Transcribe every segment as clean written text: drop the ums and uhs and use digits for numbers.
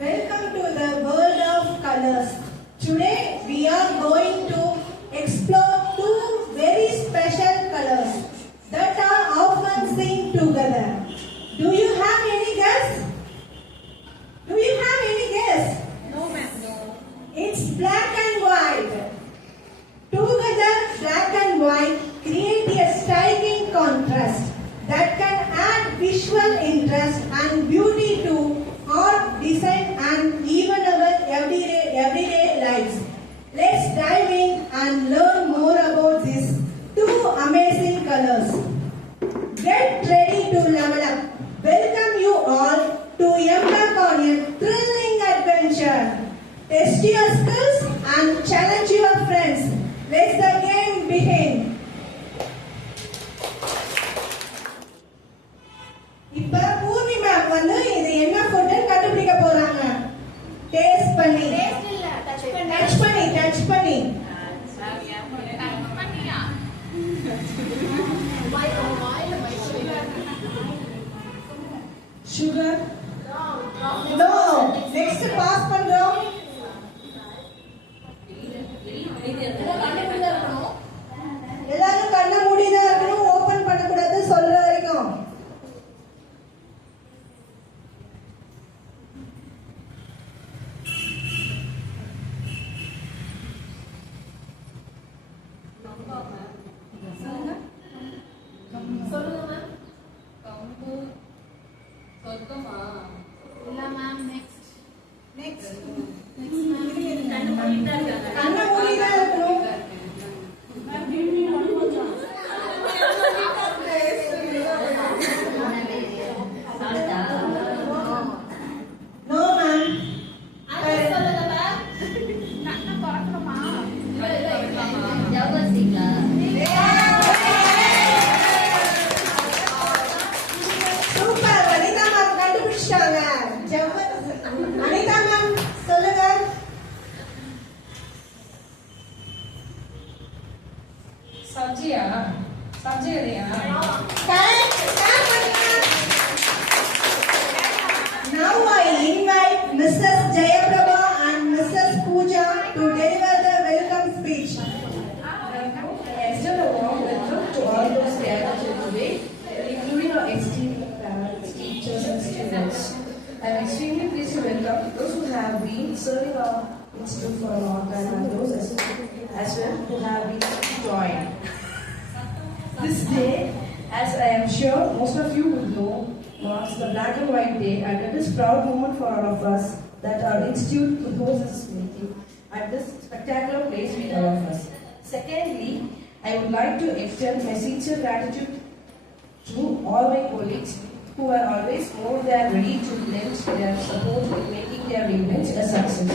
Welcome to the world of colors. Today we are going to explore two very special colors that are often seen together. Do you have any guess? Do you have any guess? No, ma'am. No. It's black and white. Together, black and white create a striking contrast that can add visual interest and beauty to art, design, and even our everyday lives. Let's dive in and learn more about these two amazing colors. Get ready to level up. Welcome you all to embark on a thrilling adventure. Test your skills and challenge your friends. Let the game begin. இப்ப பூர்ணி மேம் வந்து இது என்ன ஃபுட்னு கண்டுபிடிக்க போறாங்க. டேஸ்ட் பண்ணி டச் பண்ணி sugar no next pass பண்றோம். எல்லாரும் கண்ணை மூடி தான் இருக்கணும், ஓபன் பண்ண கூடாது சொல்ற வரைக்கும். சொல்லுங்க மேம். கம்பு சொர்க்கமா இல்ல மேம். Next ma'am. கண்ணை மூடி தான் இருக்கணும். No ma'am. சொல்லுங்க மேம். கண்ணை பார்க்கணுமா? சூப்பர், அனிதா மேம் கண்டுபிடிச்சிட்டாங்க. அனிதா மேம் சொல்லுங்க. சப்ஜியா சப்ஜி இல்லையா? Correct. Clap பண்ணுங்க. Now I invite Mrs. Jayaprabha and Mrs. Pooja to deliver the welcome speech. I extend a warm welcome to all those gathered here today, including our esteemed parents, teachers, and students. I am extremely pleased to welcome those who have been serving our institute for a long time and those as well who have been joined. This day, as I am sure most of you would know, marks the Black and White Day, and it is a proud moment for all of us that our institute could host this meeting at this spectacular place with all of us. Secondly, I would like to extend my sincere gratitude to all my colleagues who are always more than ready to lend their support in making their events a success.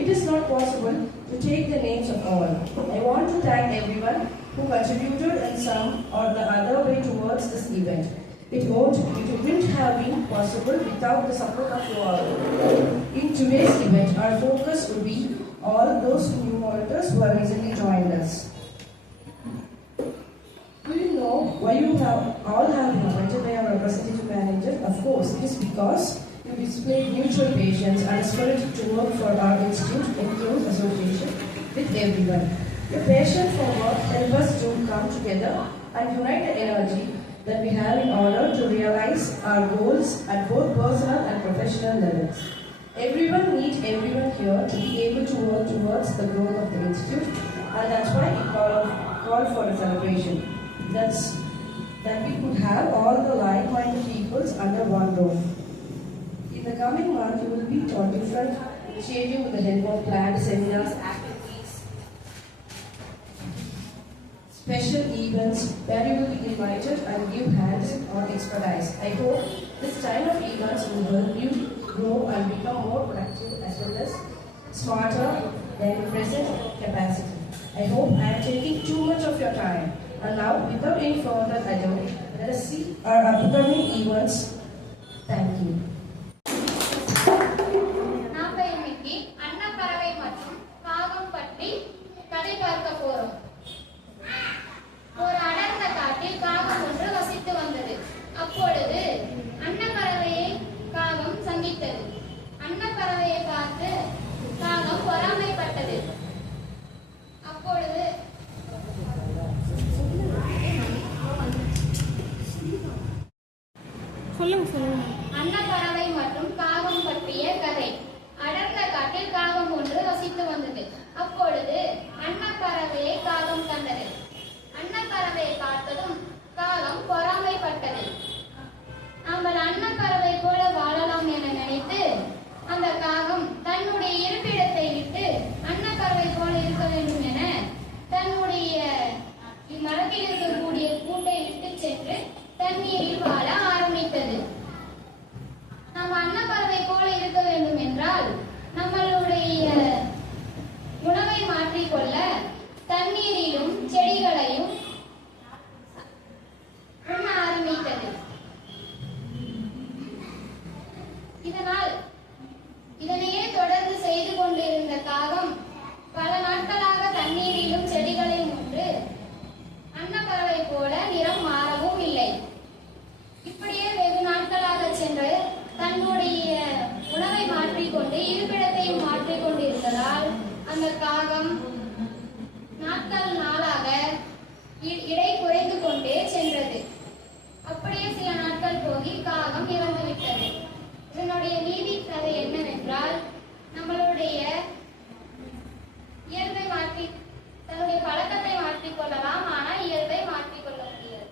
It is not possible to take the names of all. I want to thank everyone who contributed in some or the other way towards this event. It wouldn't have been possible without the support of you all. In today's event, our focus would be all those new volunteers who have recently joined us. Do you know why you all have been appointed by our representative manager? Of course, it is because you displayed mutual patience and a spirit to work for our institute in close association with everyone. Your passion for work help us to come together and unite the energy that we have in order to realize our goals at both personal and professional levels. Everyone needs everyone here to be able to work towards the growth of the institute, and that's why we called for a celebration. That we could have all the like-minded peoples under one roof. In the coming month, you will be taught different initiatives with the help of planned seminars, activities, special events where you will be invited and give hands on expertise. I hope this time of events will help you grow and become more productive as well as smarter than present capacity. I hope I am taking too much of your time. And now, without any further ado, let us see our upcoming events. Thank you. நாம இன்னைக்கு அன்னப்பறவை மற்றும் காகம் பற்றி கதை பார்க்க போறோம். ஒரு அடர்ந்த காட்டில் காகம் ஒன்று வசித்து வந்தது. அப்பொழுது அன்னப்பறவையை காகம் சந்தித்தது. அன்னப்பறவையை பார்த்து காகம் பொறாமைப்பட்டது. அப்பொழுது அன்னப்பறவை மற்றும் காகம் பற்றிய கதை. அடர்ந்த காட்டில் காகம் ஒன்று வசித்து வந்தது. அப்பொழுது அன்னப்பறவையை காகம் கண்டது. அன்னப்பறவையை பார்த்ததும் காகம் பொறாமைப்பட்டது. நம்ம அன்னப்பறவை போல வாழலாம் என நினைத்து அந்த காகம் தன்னுடைய இருப்பிடத்தை விட்டு அன்னப்பறவை போல இருக்க வேண்டும் என தன்னுடைய மரத்தில் இருக்கக்கூடிய கூட்டை விட்டு சென்று தண்ணீரில் வாழ ஆரம்பித்தது. நம்ம அன்னப்பறவை போல இருக்க வேண்டும் என்றால் நம்மளுடைய உணவை மாற்றிக்கொள்ள தண்ணீரிலும் செடிகளையும் உண்ண ஆரம்பித்தது. இதனையே தொடர்ந்து செய்து கொண்டிருந்த காகம் பல நாட்களாக தண்ணீரிலும் செடிகளையும் உண்டு அன்னப்பறவை போல நிறம் மாறவும் இல்லை. இப்படியே வெகு நாட்களாக சென்று தன்னுடைய உணவை மாற்றிக்கொண்டு இருப்பிடத்தையும் மாற்றிக்கொண்டிருந்ததால் அந்த காகம் நாட்கள் நாளாக இடை குறைந்து கொண்டே சென்றது. அப்படியே சில நாட்கள் போகி காகம் இறந்து விட்டது. இதனுடைய நீதி கதை என்னவென்றால் நம்மளுடைய இயல்பை மாற்றி தன்னுடைய பழக்கத்தை மாற்றிக் கொள்ளலாம், ஆனால் இயல்பை மாற்றிக்கொள்ள முடியாது.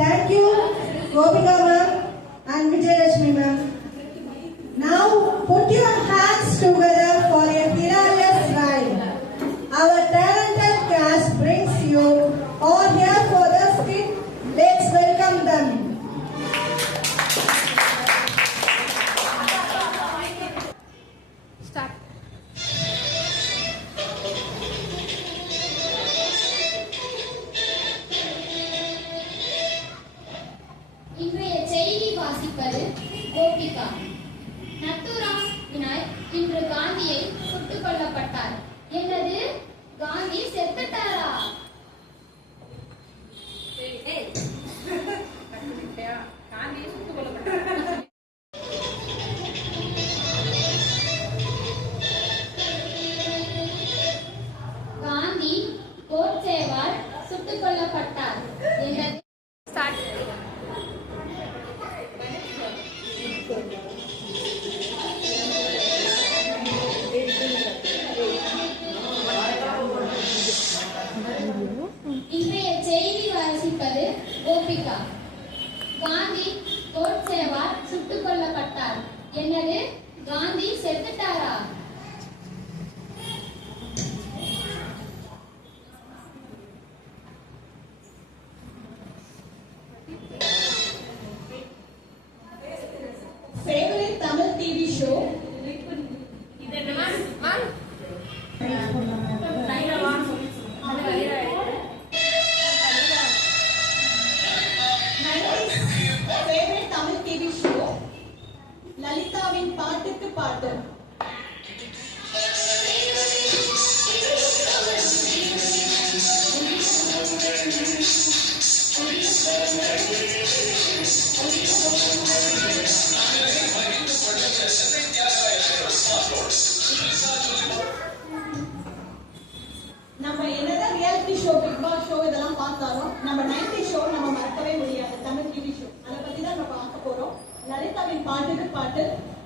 Thank you, Gopika ma'am and Vijayalakshmi ma'am. Now put your hands together for a hilarious ride. Our talented cast brings you all here for the skit. Let's welcome them. Start. இன்றைய செய்தி வாசிப்பது கோபிகா. நத்துராம் விநாயக் இன்று காந்தியை சுட்டுக் கொல்லப்பட்டார். என்னது, காந்தி செத்துட்டாரா? காந்தி கோட்சேவால் சுட்டுக் கொல்லப்பட்டார். என்னது? இன்றைய செய்தி வாசிப்பது கோபிகா. காந்தி கோட்சேவால் சுட்டுக் கொல்லப்பட்டார். என்னது, காந்தி செத்துட்டாரா? Favorite Tamil TV show? Favorite Tamil TV show? லலிதாவின் பாட்டுக்கு பாட்டு. நம்ம என்னதான் reality show, Bigg Boss show இதெல்லாம் பார்த்தாலும் நம்ம 90 ஷோ நம்ம மறக்கவே முடியாது. தமிழ் டிவி ஷோ அதை பத்தி தான் நம்ம பார்க்க போறோம். லலிதாவின் பாட்டுக்கு பாட்டு.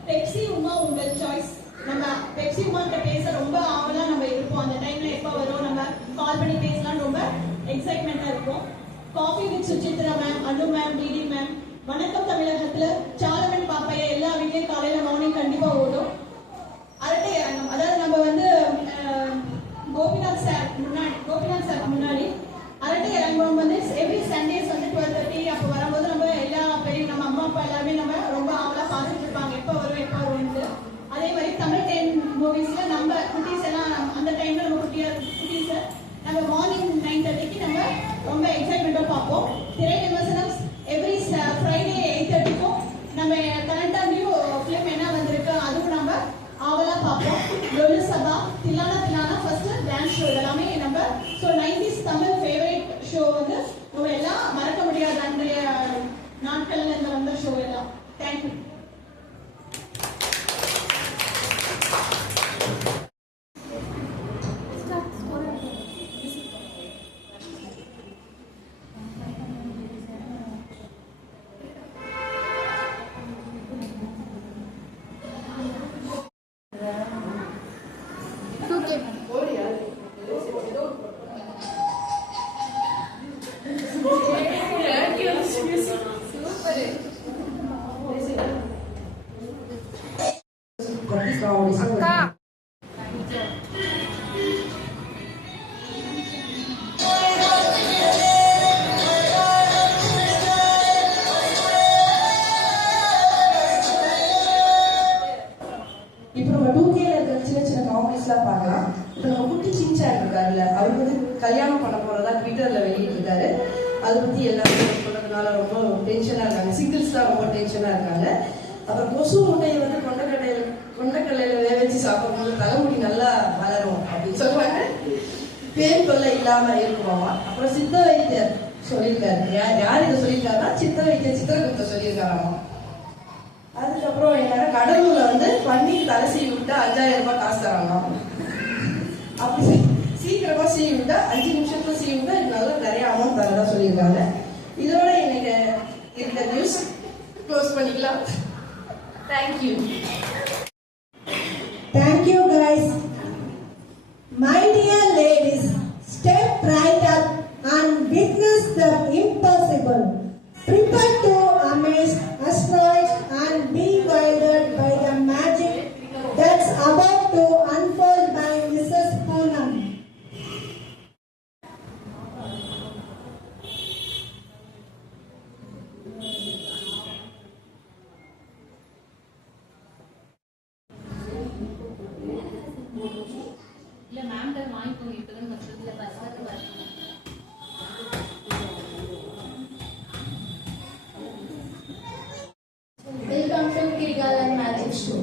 பெப்சி உமா உங்கள் சாய்ஸ். நம்ம பெப்சி உமா கிட்ட பேச ரொம்ப ஆவலா நம்ம இருப்போம். அந்த டைம்ல எப்ப வரும் நம்ம கால் பண்ணி பேசலாம், ரொம்ப எக்ஸைட்மெண்டா இருக்கும். Coffee with Suchitra ma'am, Anu ma'am, DD ma'am. வணக்கம் தமிழகத்துல சாலமன் பாப்பைய எல்லா வீட்லயும் காலையில மார்னிங் கண்டிப்பா ஓடும். அரட்டை அரங்கம், அதாவது நம்ம வந்து நம்ம குட்டீஸ் எல்லாம் அந்த டைம்ல நம்ம குட்டீஸை நம்ம மார்னிங் 9:30க்கு நம்ம ரொம்ப எக்ஸைட்மெண்ட்டாக பார்ப்போம். திரை விமர்சனம் எவ்ரி ஃப்ரைடே 8:30க்கும் நம்ம கரண்டாக நியூ ஃபிலிம் என்ன வந்திருக்கு அதுவும் நம்ம ஆவலாக பார்ப்போம். லொல்லு சபா, தில்லானா ஃபர்ஸ்ட் டான்ஸ் ஷோ எல்லாமே நம்ம so 90s Tamil favourite show வந்து நம்ம எல்லாம் மறக்க முடியாத அன்றைய நாட்கள்ல இருந்து வந்த ஷோ எல்லாம். தேங்க்யூ. இப்போ நம்ம 2Kல இருக்கிற சின்ன சின்ன காமெடிஸ்லாம் பார்க்கலாம். இப்போ நம்ம குட்டி சின்சான் இருக்காருல்ல, அவர் வந்து கல்யாணம் பண்ண போறதா ட்விட்டர்ல வெளியிட்டிருக்காரு. அதை பத்தி எல்லாரும் சொல்றதுனால ரொம்ப டென்ஷனா இருக்காங்க. சிங்கிள்ஸ்லாம் ரொம்ப டென்ஷனா இருக்காங்க. அப்புறம் கொசு முட்டையை வந்து கொண்டக்கடலையில வேக வச்சு சாப்பிடும்போது தலைமுடி நல்லா வளரும் அப்படின்னு சொல்லுவாங்க. பேர் தொல்லை இல்லாம இருக்குமாமா. அப்புறம் சித்த வைத்தியர் சொல்லியிருக்காரு. யார் இதை சொல்லியிருக்காருன்னா சித்த வைத்தியர் சித்திரகுப்த சொல்லியிருக்காராமா. அதுக்கப்புறம் என்னன்னா கடலூர்ல வந்து பன்னிக்கு தலை சீவி விட்டா 5000 ரூபாய் காசு தராங்க. அப்படி சீக்கிரமா சீவி விட்டா 5 நிமிஷத்துல சீவி விட்டா நல்லா நிறைய அமௌண்ட் தரதா சொல்லியிருக்காங்க. இதோட எனக்கு இந்த நியூஸ் க்ளோஸ் பண்ணிக்கலாம். Thank you. Thank you guys. My dear ladies, step right up and witness the impossible. Prepare to amaze, astonish and be bewildered by the magic that's about to unfold by Mrs. Poonam. இல்ல மேம் தான் வாங்கிக்கோங்க. இப்பதான் மொத்தத்துல பஸ்ல வரணும். Welcome to Kirigalan Magic Show.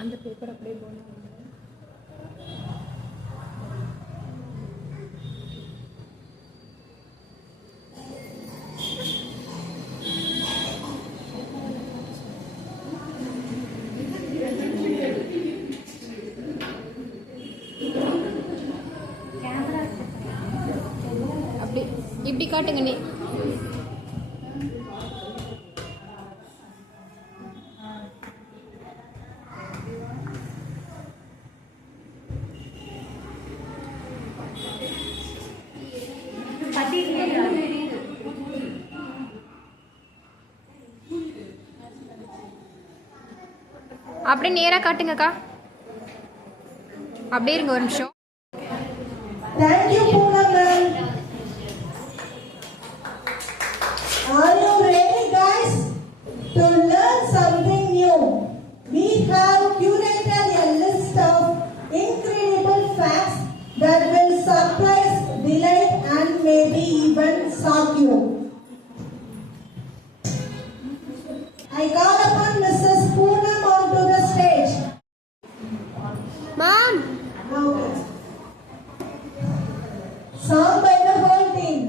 அந்த பேப்பர் அப்படியே போடணும். அப்படி இப்படி காட்டுங்க நீ. அப்படியே நேரா காட்டுங்கக்கா. அப்படியே இருங்க ஒரு நிமிஷம். Thank you, Poonam ma'am. Are you ready, guys, to learn something new? We have curated a list of incredible facts that will surprise, delight, and maybe even shock you. I call upon Mrs. Poonam onto the stage. Mom! Okay. Song by the whole team.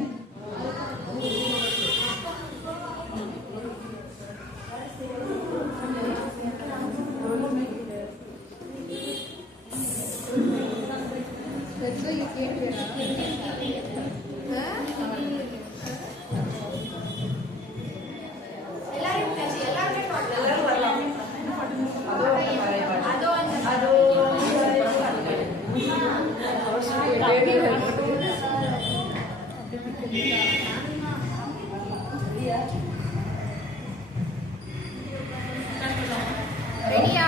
ரெடியா?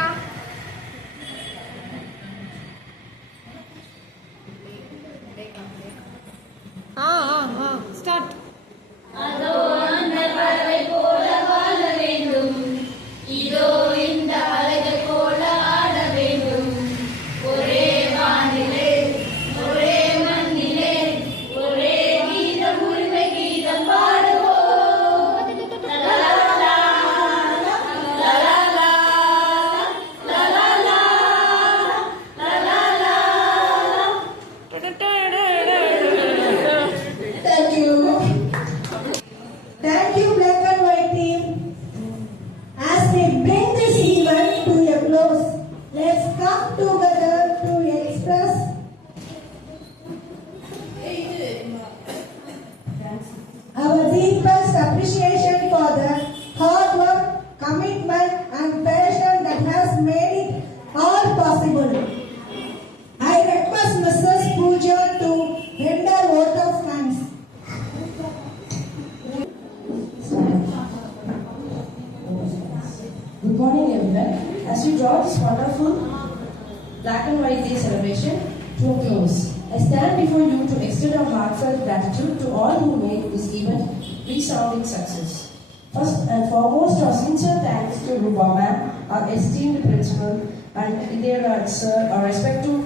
celebration to a close. I stand before you to extend our heartfelt gratitude to all who made this event resounding success. First and foremost, our sincere thanks to Rupa ma'am, our esteemed principal, and Vidya sir, our respectful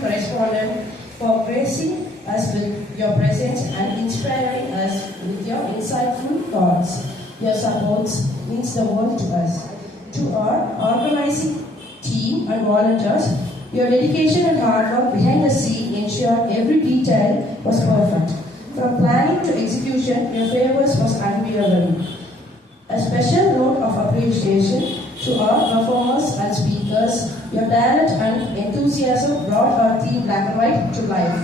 correspondent, for gracing us with your presence and inspiring us with your insightful thoughts. Your support means the world to us. To our organizing team and volunteers, your dedication and hard work behind the scene ensured every detail was perfect. From planning to execution, your favors was unwavering. A special note of appreciation to our performers and speakers. Your talent and enthusiasm brought our team Black and White to life,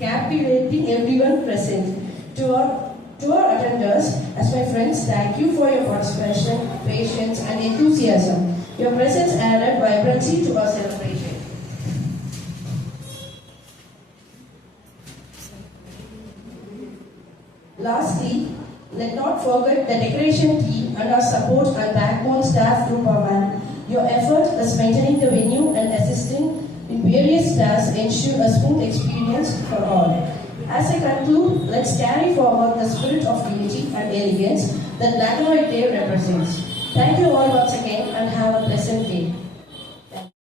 captivating everyone present. To our attenders, as my friends, thank you for your participation, patience, and enthusiasm. Your presence added vibrancy to our celebration. Lastly, let not forget the decoration team and our support and backbone staff Rupa ma'am. Your effort is maintaining the venue and assisting in various tasks ensure a smooth experience for all. As I conclude, let's carry forward the spirit of unity and elegance that Black and White Day represents. Thank you all once again and have a pleasant day.